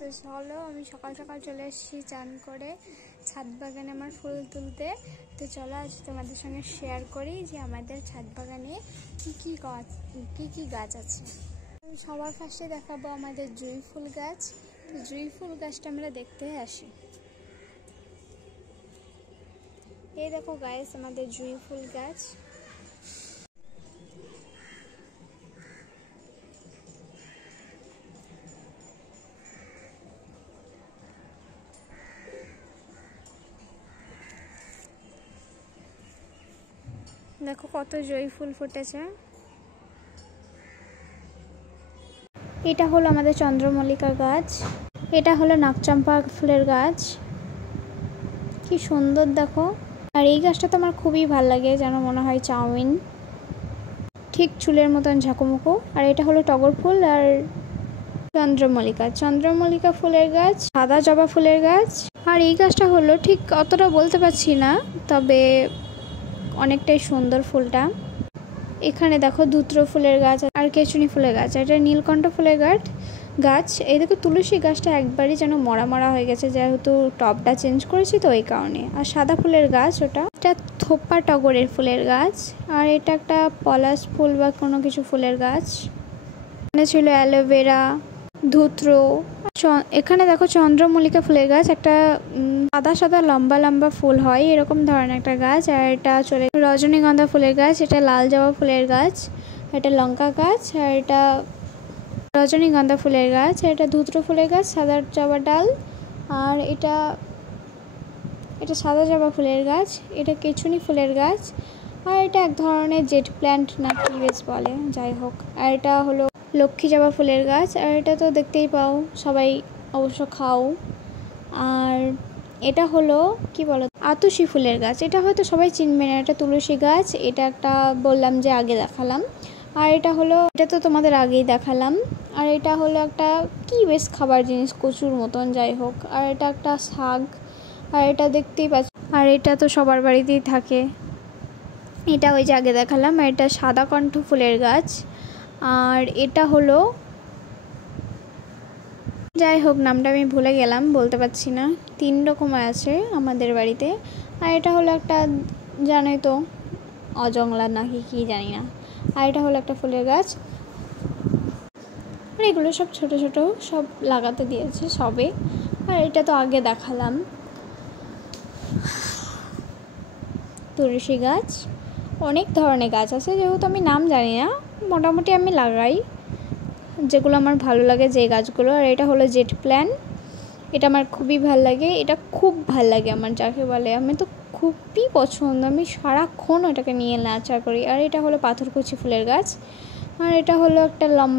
তো চলো আমি সকাল সকাল চলে এসেছি চান করে ছাদ বাগানে আমার ফুল তুলতে। তো চলো আজ তোমাদের সঙ্গে শেয়ার করি যে আমাদের ছাদ বাগানে কি গাছ আছে। আমি সবার ফার্স্টে দেখাবো আমাদের জুঁই ফুল গাছ। তো জুঁই ফুল গাছটা আমরা দেখতে আসি। এই দেখো গাইস আমাদের জুঁই ফুল গাছ। দেখো কত জুঁই ফুল ফুটেছে। এটা হলো আমাদের চন্দ্রমল্লিকা গাছ, এটা হলো নাগচম্পা ফুলের গাছ। কি সুন্দর দেখো। আর এই গাছটা তো আমার খুবই ভালো লাগে, যেন মনে হয় চাউমিন, ঠিক চুলের মতন ঝাঁকুমুকু। আর এটা হলো টগর ফুল আর চন্দ্রমল্লিকা ফুলের গাছ, সাদা জবা ফুলের গাছ। আর এই গাছটা হলো ঠিক অতটা বলতে পারছি না, তবে অনেকটাই সুন্দর ফুলটা। এখানে দেখো ধুত্র ফুলের গাছ আর কেচুনি ফুলের গাছ। এটা নীলকণ্ঠ ফুলের গাছ। এই দেখো তুলসী গাছটা একবারই যেন মরা হয়ে গেছে, যেহেতু টবটা চেঞ্জ করেছি তো এই কারণে। আর সাদা ফুলের গাছ ওটা, এটা থোপ্পা টগরের ফুলের গাছ। আর এটা একটা পলাশ ফুল বা কোনো কিছু ফুলের গাছ। এখানে ছিল অ্যালোভেরা, ধুত্র। এখানে দেখো চন্দ্রমল্লিকা ফুলের গাছ, একটা সাদা সাদা লম্বা লম্বা ফুল হয় এরকম ধরনের একটা গাছ। আর এটা চলে রজনীগন্ধা ফুলের গাছ, এটা লাল জবা ফুলের গাছ, এটা লঙ্কা গাছ। আর এটা রজনীগন্ধা ফুলের গাছ, আর এটা ধুত্র ফুলের গাছ, সাদা জবা ডাল। আর এটা সাদা জবা ফুলের গাছ, এটা কেচুনি ফুলের গাছ। আর এটা এক ধরনের জেট প্ল্যান্ট না কি বেশ বলে, যাই হোক। আর এটা হলো লক্ষ্মী জবা ফুলের গাছ। আর এটা তো দেখতেই পাও, সবাই অবশ্য খাও। আর এটা হলো কি বলো, আতসী ফুলের গাছ। এটা হয়তো সবাই চিনবে না, এটা তুলসী গাছ। এটা একটা বললাম যে আগে দেখালাম। আর এটা তো তোমাদের আগেই দেখালাম। আর এটা হলো একটা কি বেশ খাবার জিনিস, কচুর মতন, যাই হোক। আর এটা একটা শাক। আর এটা দেখতেই পাচ্ছ, আর এটা তো সবার বাড়িতেই থাকে, এটা ওই যে আগে দেখালাম। আর এটা সাদা কণ্ঠ ফুলের গাছ। আর এটা হলো, যাই হোক নামটা আমি ভুলে গেলাম, বলতে পারছি না। 3 রকমের আছে আমাদের বাড়িতে। আর এটা হলো একটা, জানোই তো, অজংলা নাকি কি জানি না। আর এটা হলো একটা ফুলের গাছ। আর এগুলো সব ছোট ছোট সব লাগাতে দিয়েছে সবে। আর এটা তো আগে দেখালাম, তুলসী গাছ। অনেক ধরনের গাছ আছে, যেহেতু আমি নাম জানি না, মোটামুটি আমি লাগাই যেগুলো আমার ভালো লাগে, যে গাছগুলো। আর এটা হলো জেট প্ল্যান্ট, এটা আমার খুবই ভাল লাগে, এটা খুব ভাল লাগে আমার, যাকে বলে আমি তো খুবই পছন্দ, আমি সারাক্ষণ ওটাকে নিয়ে নাচা করি। আর এটা হলো পাথরকুচি ফুলের গাছ। আর এটা হলো একটা লম্বা